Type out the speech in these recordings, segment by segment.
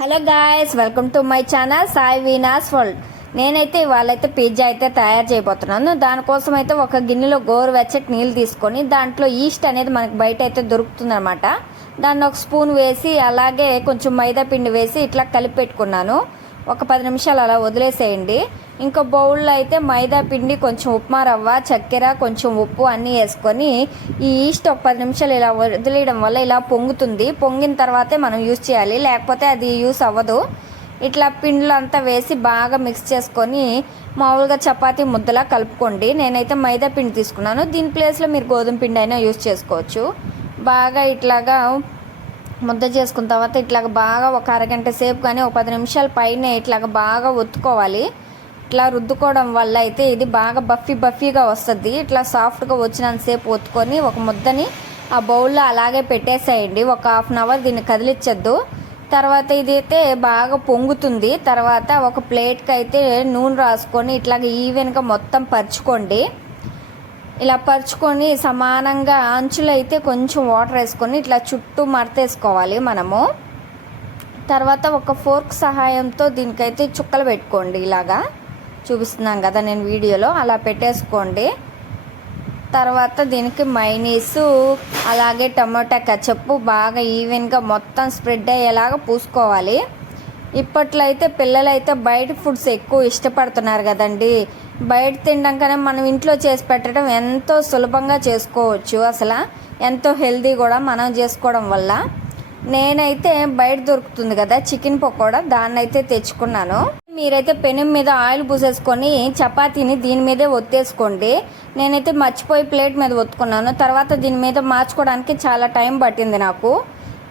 Hello guys, welcome to my channel Sai Veena's world. నేనైతే ఇవాళైతే pizza అయితే తయారు చేయబోతున్నాను. దానికోసం అయితే ఒక గిన్నెలో గోరువెచ్చటి నీళ్ళు తీసుకొని దాంట్లో ఈస్ట్ అనేది మనకి బయట అయితే దొరుకుతుంది అనమాట. దాన్ని ఒక స్పూన్ వేసి అలాగే కొంచెం మైదా పిండి వేసి ఇట్లా కలిపి పెట్టుకున్నాను. ఒక 10 నిమిషాలు అలా వదిలేసేయండి. ఇంకో బౌల్లో అయితే మైదా పిండి, కొంచెం ఉప్మా రవ్వ, చక్కెర, కొంచెం ఉప్పు అన్నీ వేసుకొని ఈ ఈస్ట్ ఒక 10 నిమిషాలు ఇలా వదిలేయడం వల్ల ఇలా పొంగుతుంది. పొంగిన తర్వాతే మనం యూస్ చేయాలి, లేకపోతే అది యూస్ అవ్వదు. ఇట్లా పిండిలో అంతా వేసి బాగా మిక్స్ చేసుకొని మామూలుగా చపాతీ ముద్దలా కలుపుకోండి. నేనైతే మైదా పిండి తీసుకున్నాను. దీని ప్లేస్లో మీరు గోధుమ పిండి అయినా యూస్ చేసుకోవచ్చు. బాగా ఇట్లాగా ముద్ద చేసుకున్న తర్వాత ఇట్లాగ బాగా ఒక అరగంట సేపు కానీ ఒక 10 నిమిషాల పైన ఇట్లాగ బాగా ఒత్తుకోవాలి. ఇట్లా రుద్దుకోవడం వల్ల అయితే ఇది బాగా బఫీగా వస్తుంది. ఇట్లా సాఫ్ట్గా వచ్చినంతసేపు ఒత్తుకొని ఒక ముద్దని ఆ బౌల్లో అలాగే పెట్టేసేయండి. ఒక హాఫ్ అన్ అవర్ దీన్ని కదిలించద్దు. తర్వాత ఇదైతే బాగా పొంగుతుంది. తర్వాత ఒక ప్లేట్కి అయితే నూనె రాసుకొని ఇట్లాగ ఈవెన్గా మొత్తం పరుచుకోండి. ఇలా పరుచుకొని సమానంగా అంచులు అయితే కొంచెం వాటర్ వేసుకొని ఇట్లా చుట్టూ మడతేసుకోవాలి మనము. తర్వాత ఒక ఫోర్క్ సహాయంతో దీనికైతే చుక్కలు పెట్టుకోండి. ఇలాగా చూపిస్తున్నాం కదా నేను వీడియోలో, అలా పెట్టేసుకోండి. తర్వాత దీనికి మైనీసు అలాగే టమోటా కచప్పు బాగా ఈవెన్గా మొత్తం స్ప్రెడ్ అయ్యేలాగా పూసుకోవాలి. ఇప్పట్లో అయితే పిల్లలైతే బయట ఫుడ్స్ ఎక్కువ ఇష్టపడుతున్నారు కదండి. బయట తినడం కన్నా మనం ఇంట్లో చేసి పెట్టడం ఎంతో సులభంగా చేసుకోవచ్చు. అసలు ఎంతో హెల్తీ కూడా మనం చేసుకోవడం వల్ల. నేనైతే బయట దొరుకుతుంది కదా చికెన్ పకోడా, దాన్ని అయితే తెచ్చుకున్నాను. మీరైతే పెనం మీద ఆయిల్ పూసేసుకొని చపాతీని దీని మీదే ఒత్తేసుకోండి. నేనైతే మర్చిపోయి ప్లేట్ మీద ఒత్తుకున్నాను. తర్వాత దీని మీద మార్చుకోవడానికి చాలా టైం పట్టింది నాకు.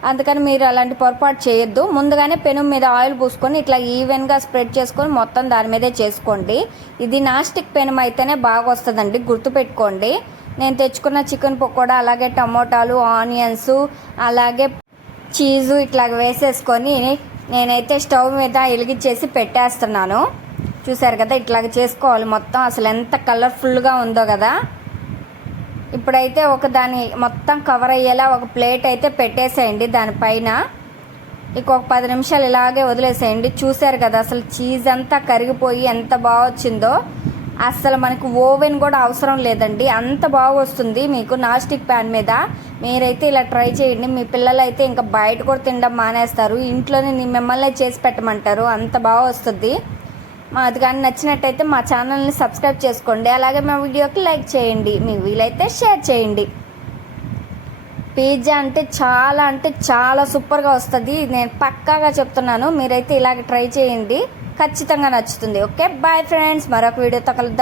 అందుకని మీరు అలాంటి పొరపాటు చేయొద్దు. ముందుగానే పెనం మీద ఆయిల్ పూసుకొని ఇట్లా ఈవెన్గా స్ప్రెడ్ చేసుకొని మొత్తం దాని మీదే చేసుకోండి. ఇది నాస్టిక్ పెనం అయితేనే బాగా వస్తుందండి, గుర్తుపెట్టుకోండి. నేను తెచ్చుకున్న చికెన్ పకోడా అలాగే టమోటాలు, ఆనియన్స్, అలాగే చీజు ఇట్లా వేసేసుకొని నేనైతే స్టవ్ మీద వెలిగించేసి పెట్టేస్తున్నాను. చూసారు కదా, ఇట్లాగ చేసుకోవాలి మొత్తం. అసలు ఎంత కలర్ఫుల్గా ఉందో కదా. ఇప్పుడైతే ఒక దాన్ని మొత్తం కవర్ అయ్యేలా ఒక ప్లేట్ అయితే పెట్టేసేయండి. దానిపైన ఇంకొక 10 నిమిషాలు ఇలాగే వదిలేసేయండి. చూసారు కదా అసలు చీజ్ అంతా కరిగిపోయి ఎంత బాగా వచ్చిందో. అసలు మనకు ఓవెన్ కూడా అవసరం లేదండి, అంత బాగా వస్తుంది మీకు నాస్టిక్ ప్యాన్ మీద. మీరైతే ఇలా ట్రై చేయండి. మీ పిల్లలు అయితే ఇంకా బయట కూడా తినడం మానేస్తారు, ఇంట్లోనే మిమ్మల్ని చేసి పెట్టమంటారు, అంత బాగా వస్తుంది. అది కానీ నచ్చినట్టయితే మా ఛానల్ని సబ్స్క్రైబ్ చేసుకోండి. అలాగే మా వీడియోకి లైక్ చేయండి, మీకు వీలైతే షేర్ చేయండి. పిజ్జా అంటే చాలా సూపర్గా వస్తుంది. నేను పక్కాగా చెప్తున్నాను. మీరైతే ఇలాగ ట్రై చేయండి, ఖచ్చితంగా నచ్చుతుంది. ఓకే, బాయ్ ఫ్రెండ్స్, మరొక వీడియోతో కలుద్దాం.